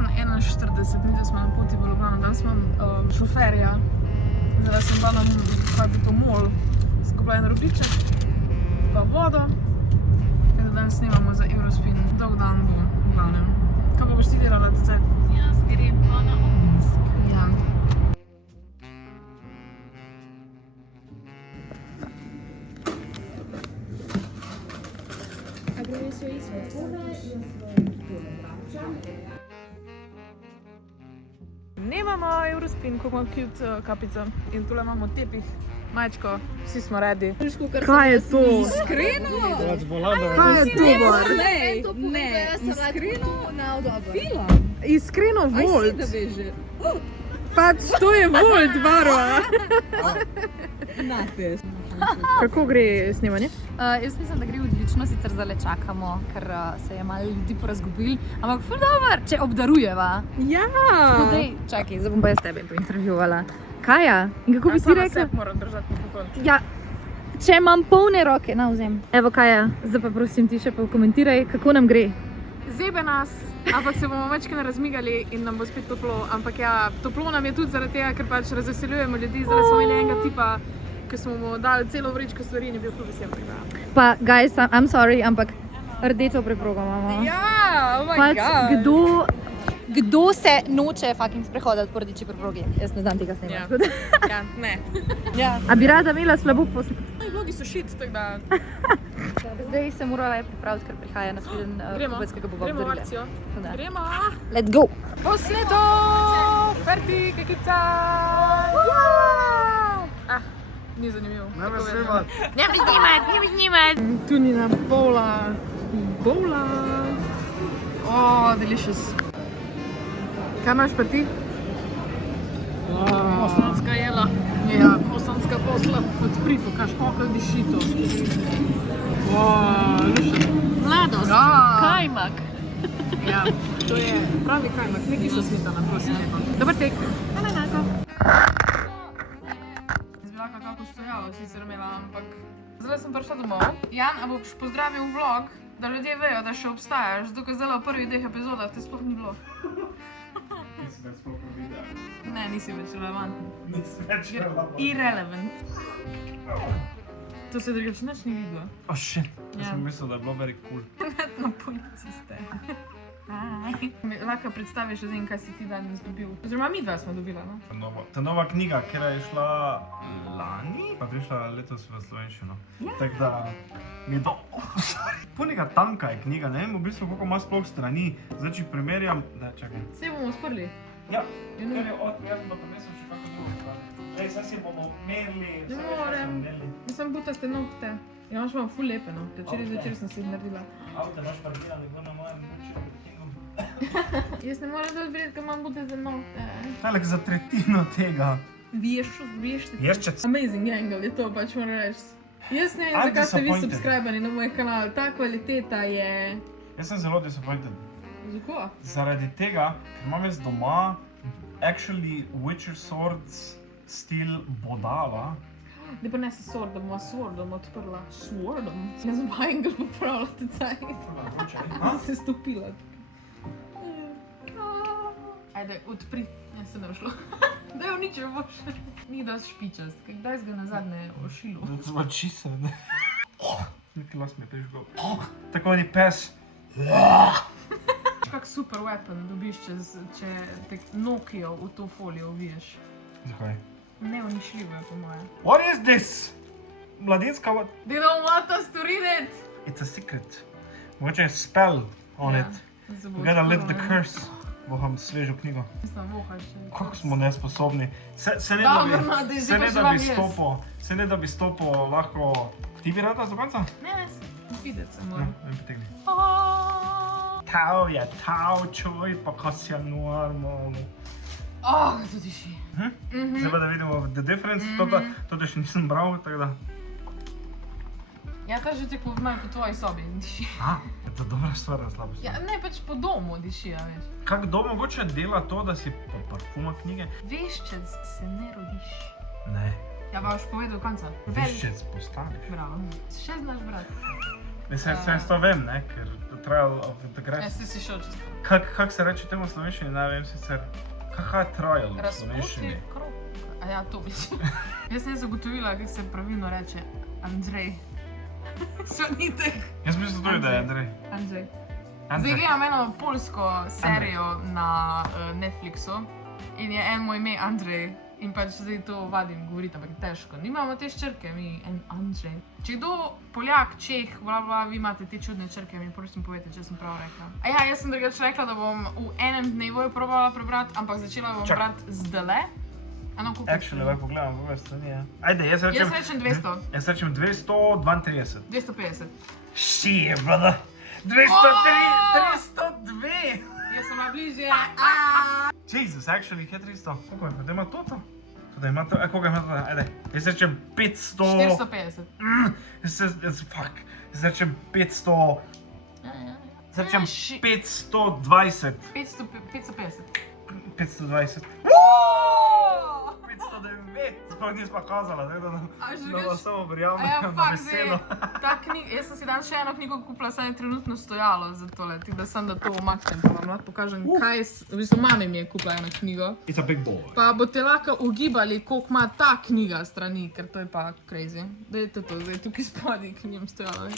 8:41, mi da smo na poti v Ljubljano, danes imam šoferja. Zdaj sem bila na kaj bi to mol, skupila en robiček, pa vodo. Kaj da danes snimamo za Eurospin, dolg dan bo v glavnem. Kaj pa boš ti delala tece? Jaz grem pa na obisk. Ja. Nemamo Eurospin, ko imamo cute kapico in tule imamo tepih, majčko, vsi smo redi. Kaj je to? Iskreno? Kaj je to, Bor? Ne, iskreno na dobro. Iskreno Volt. Da veže. Pač to je Volt, Barva. Nate. Kako gre snemanje? Jaz mislim, da gre odlično, sicer zdaj čakamo, ker se je malo ljudi porazgubili, ampak ful dober, če obdarujeva. Ja. Dej, čakaj, zdaj bom pa jaz tebe pointervjuvala. Kaja, in kako bi ti rekla? Sama moram držati mikrofon. Ja, če imam polne roke, na vzem. Evo Kaja, zdaj pa prosim ti še komentiraj, kako nam gre. Zebe nas, ampak se bomo večkrat razmigali in nam bo spet toplo. Ampak ja, toplo nam je tudi zaradi tega, ker pač razveseljujemo ljudi. Zdaj smo imeli enega tipa, ki smo mu dali celo vrečko stvari in je bil ful vesel tega. Pa, guys, I'm sorry, ampak rdečo preprogo imamo. Ja, oh my Pač, god. kdo se noče fucking sprehoditi po rdeči preprogi? Jaz ne znam tega snemati. Ja, ne. Ja. A bi rada imela slabo posnet? Moji vlogi so shit, tako da Zdaj se morala pripraviti, ker prihaja naslednji kubec, ki ga bomo gremo v obdarili. akcijo. Da. Gremo. Let's go! Posneto! Fertik, ekica! Ah, ni zanimivo. Ne me snimat. Ne bi snimat! Tu ni na bola. Oh, delicious. Kaj imaš pa ti? Bosanska jela. Ja, bosanska posla. Odpri, pokaž, kako diši to. Mladost, kajmak. Ja, to je pravi kajmak, ne kisla smetana, prosim lepa. Dobar tek. Enako. Izbila kako stojalo, sicer imela, ampak zdaj sem prišla domov. Jan, a boš pozdravil vlog, da ljudje vejo, da še obstajaš, zato ker zdaj v prvih dveh epizodah te sploh ni bilo. Nisi več sploh v videu. Ne, nisi več relevanten. Nisi več relevant. Irrelevant. To se drugače nič ni videlo. Oh shit, jaz Ja. sem mislil, da je bilo very cool. Na policiste. Lahko predstaviš zdaj, kaj si ti danes dobil. Oziroma mi dva smo dobila, no? Ta nova knjiga, ki je šla lani, pa prišla letos v slovenščino. Ja. Tako da mi je to... Punega tanka je knjiga, ne vem v bistvu koliko ima sploh strani. Zdaj, če primerjam... Da, čakaj. Vse bomo sprli. Ja, ker je jaz sem pa prinesel še kako drugo stvar. Zdaj, si bomo merili, Ne vse morem. smo merili. Jaz sem butaste nohte. Ja, imaš vam ful lepe nohte. Včeraj zvečer sem si jih naredila. Avte imaš parkirane, kdo na mojem moče. Jaz ne morem to odbriti, ker imam butaste nohte. Talek za tretjino tega. Vješčec. Amazing angle je to, pač moram reči. Jaz ne vem, I'm zakaj ste vi disappointed. subscribani na moj kanal. Ta kvaliteta je... Jaz sem zelo disappointed. Zakaj? Zaradi tega, ker imam jaz doma actually Witcher Swords stil bodala. Da pa ne se swordom, a swordom odprla. Swordom? Jaz sem pa angle popravila te caj. Se stopila. Ajde, odpri. Ja, se ne bo šlo. Da jo nič ne boš. Ni dosti špičast. Kdaj si ga nazadnje ošilo? To je čisa, ne? Neki las mi je prižgal. Tako ni pes. Kak super weapon dobiš, če te Nokijo v to folijo uviješ. Zakaj? Neuničljivo je po moje. What is this? Mladinska... They don't want us to read it! It's a secret. Mogoče je spell on it. We gotta lift the curse. Voham svežo knjigo. Mislim, vohaš. Kako smo nesposobni. Se ne Dobro, no, daj, zdaj pa že vam jaz. Se ne da bi stopil lahko... Ti bi rada do konca? Ne, videti se Ja, moram. ne potegni. Tau je tau, čuj, pa ko si je normalno. Oh, to diši. Zdaj pa da vidimo the difference, to še nisem bral, tako da... Ja, ta že tako malo po tvoji sobi diši. Je to dobra stvar, na slabo stvar. Ja, ne, pač po domu diši, ja, veš. Kako kdo mogoče dela to, da si po parfuma knjige? Veščec se ne rodiš. Ne, Ja, pa boš povedal do konca. veščec postaviš. Bravo. Še znaš brati. Jaz to vem, ne, ker Trial of the Ja, Grass. si šel čez to. Kak se reče temu v slovenščini, ne vem sicer. Kaj je trial v Razpoti slovenščini? krog. A ja, to mislim. Jaz sem zagotovila, kako se pravilno reče. Andrej. Svanitek. Jaz mislim tudi, da je Andrej. Andrej. Zdaj Andrej. gledam eno polsko serijo na Netflixu in je en moj ime Andrej. In pač zdaj to vadim govoriti, ampak je težko. Nimamo te črke, mi en Andrej. Če kdo Poljak, Čeh, bla bla, vi imate te čudne črke, mi prosim povejte, če sem prav rekla. A ja, jaz sem drugače rekla, da bom v enem dnevu jo probala prebrati, ampak začela bom brati zdajle. Ano, koliko Actually, lahko pogledam v strani, ja. Ajde, jaz rečem... Jaz rečem 200. Jaz rečem 232. 250. Shit, brother. 302! Jaz sem bila bližje. Jesus, actually, je 300. Koliko je? Da ima to? Da ima to, koliko ima to? Ajde, jaz rečem 500... 450. Fuck. Jaz rečem 500... Jaz rečem 520. 550. 520. 509. Sploh nismo kazala, da bo samo verjamem na besedo. Jaz sem si danes še eno knjigo kupila, saj je trenutno stojalo za tole, da sem da to umaknem, pa vam lahko pokažem, kaj v bistvu mami mi je kupila eno knjigo. It's a big boy. Pa boste lahko ugibali, koliko ima ta knjiga strani, ker to je pa crazy. Dajte to, zdaj tukaj spodaj, ki njem stojalo.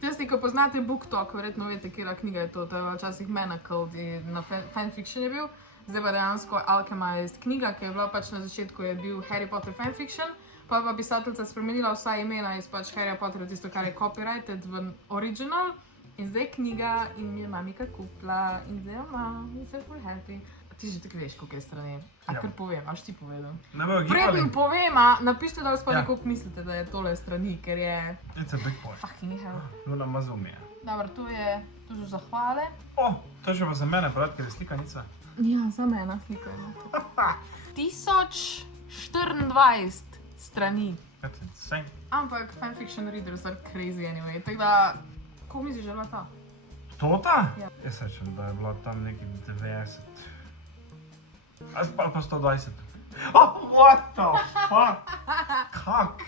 Tisti, ko poznate BookTok, verjetno veste, katera knjiga je to, to je včasih Manacled na fanfiction je bil. Zdaj pa dejansko Alchemist knjiga, ki je bila pač na začetku je bil Harry Potter fanfiction, pa pisateljica spremenila vsa imena iz pač Harry Potterja, tisto, kar je copyrighted v original. In zdaj knjiga in mi je mamika kupila in zdaj imam in sem full happy. Ti že tako veš, koliko je strani. A kar povem, až ti povedal. Ne bojo gibali. Preden povem, napište dol spodaj, koliko mislite, da je tole strani, ker je... It's a big boy. Fucking hell. Luna Mazumija. Dobro, to so zahvale. O, to je že pa za mene, brat, ker je slikanica. Ja, za mene slika je to. 1024 strani. That's insane. Ampak fanfiction readers are crazy anyway, tako da... Koliko misliš, že je bila ta? Tota? Ja. Jaz rečem, da je bila tam neki 90. Ali pa 120. Oh, what the fuck? Kak?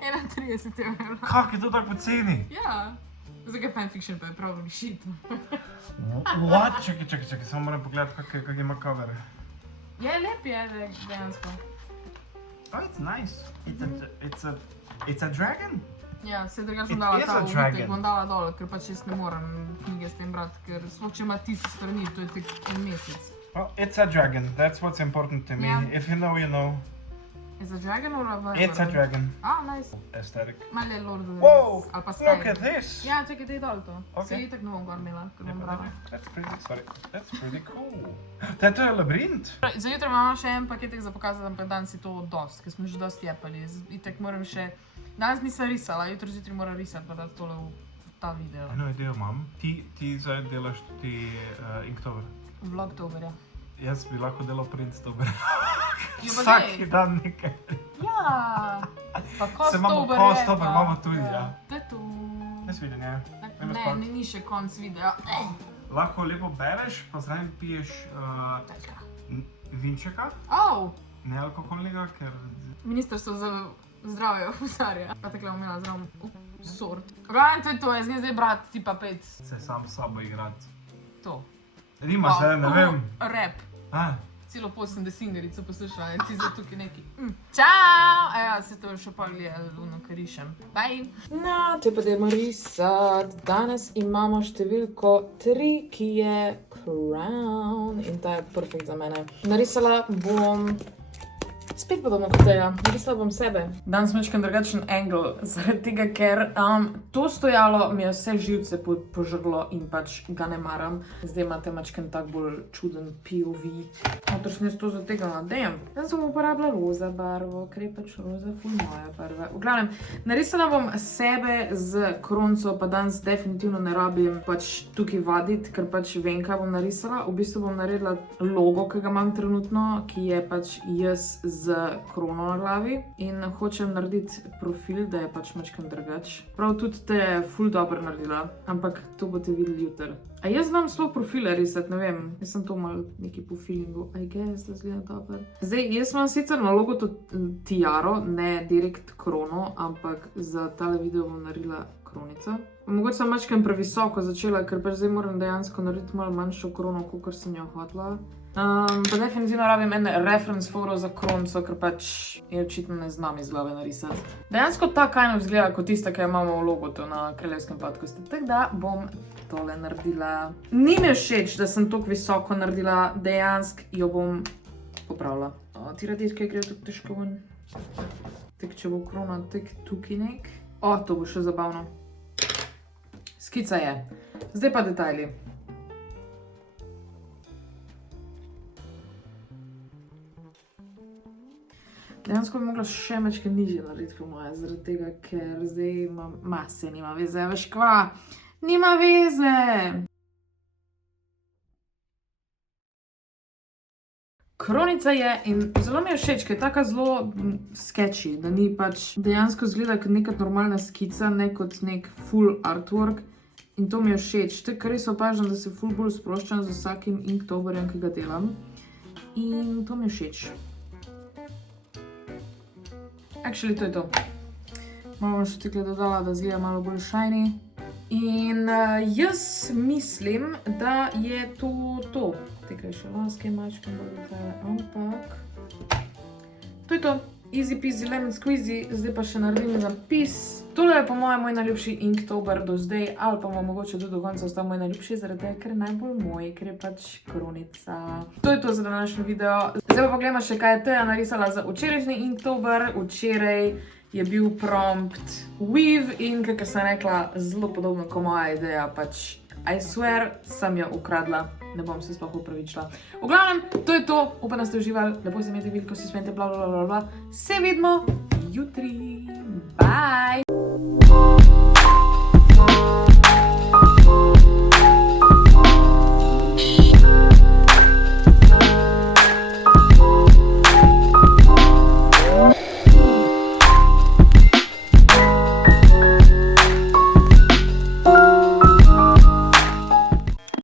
31 je bila. Kak je to tako poceni? Ja. Zdaj fanfiction pa je prav shit. What? Čakaj, samo moram pogledati, kak ima cover. Je lep je dejansko. Oh, it's nice. It's a dragon? Ja, se drugače It bom dala is ta a uvitek, dragon. bom dala dol, ker pač jaz ne morem knjige s tem brati, ker sploh če ima 1000 strani, to je tek en mesec. Well, it's a dragon. That's what's important to me. Yeah. If you know, you know. Is a dragon or a viper? It's a dragon. Ah, nice. Aesthetic. Malo je Lord of the Whoa! Rings, ali pa Look Skyrim. at this. Ja, čekaj, daj dol to. Ok. Se itak ne bom gor imela, ker bom brala. That's pretty cool. To je labirint. Za jutro imamo še en paketek za pokazati, ampak danes je to dost, ker smo že dosti jepali. Itak moram še... Danes nisem risala, jutro zjutraj moram risati, pa dati tole v ta video. Eno idejo imam. Ti zdaj delaš tudi Inktober. Vlogtober, ja. Jaz bi lahko delal Printstober. Jo, pa Vsak daj. dan nekaj. Ja! Pa Se imamo Kostober je Kostober, pa. imamo tudi, ja. To je to. Nasvidenje. Gremo Ne, spat. ni še konc videa. Lahko lepo bereš, pa zraven piješ vinčeka, Oh! nealkoholnega, ker... Ministrstvo za zdravje opozarja. Pa takle bom imela zraven sort. Glavno, to je to, jaz ne zdaj brati tipa 5. Se sam s sabo igrati. To. Rima se, ne vem. Rap. A, Celo pol sem desingerico poslušala in ti zdaj tukaj neki Čau! A ja, se to še pa gledali, luno, kar rišem. Bye! No, te pa dajmo risati. Danes imamo številko 3, ki je Crown in ta je perfekt za mene. Narisala bom... Spet podobno kot teja, narisala bom sebe. Danes mečkam drugačen angle, zaradi tega, ker to stojalo mi je vse živce požrlo in pač ga ne maram. Zdaj imate mečkam tak bolj čuden POV. Otor sem jaz to zategala, dajem. Zdaj sem uporabila roza barvo, ker je pač roza ful moja barva. V glavnem, narisala bom sebe z kronco, pa danes definitivno ne rabim pač tukaj vaditi, ker pač vem, kaj bom narisala. V bistvu bom naredila logo, ki ga imam trenutno, ki je pač jaz z krono na glavi in hočem narediti profil, da je pač mečkam drugač. Prav tudi te je ful dobro naredila, ampak to boste videli jutri. A jaz znam sploh profile risati, ne vem, jaz sem to malo neki po feelingu, I guess, da zgleda dobro. Zdaj, jaz imam sicer na logo to tiaro, ne direkt krono, ampak za tale video bom naredila kronico. Mogoče sem mačkem previsoko začela, ker pač zdaj moram dejansko narediti malo manjšo krono, kot sem jo hotela. Pa definitivno rabim en reference photo za kronco, ker pač je očitno ne znam iz glave narisati. Dejansko ta kind of izgleda kot tista, ki jo imamo v logotu na kraljevskem podcastu, tako da bom tole naredila. Ni mi všeč, da sem toliko visoko naredila, dejansko jo bom popravila. Ti radičke grejo tako težko ven. Tek, če bo krona tek tukaj nek. To bo še zabavno. Skica je. Zdaj pa detajli. Dejansko bi mogla še mečke nižje narediti po moje, zaradi tega, ker zdaj imam mase, nima veze, veš kva? Nima veze! Kronica je in zelo mi je všeč, ker je taka zelo sketchy, da ni pač dejansko izgleda kot neka normalna skica, ne kot nek full artwork. In to mi je všeč. To je kar res opažam, da se ful bolj sproščam z vsakim Inktoberjem, ki ga delam. In to mi je všeč. Actually, to je to. Malo bom še tukaj dodala, da zgleda malo bolj shiny. In jaz mislim, da je to to. Tekaj še laske mačke, ampak... To je to. Easy peasy lemon squeezy. Zdaj pa še naredim zapis. Tole je po mojem moj najljubši Inktober do zdaj, ali pa vam mogoče tudi do konca ostal moj najljubši, zaradi tega, ker je najbolj moj, ker je pač kronica. To je to za današnji video. Zdaj pa pogledamo še, kaj je Teja narisala za včerajšnji Inktober. Včeraj je bil prompt weave in, kakor sem rekla, zelo podobno kot moja ideja, pač I swear, sem jo ukradla. Ne bom se sploh upravičila. V glavnem, to je to. Upam, da ste uživali. Lepo se imejte, veliko si smejte, bla bla bla bla. Se vidimo jutri. Bye!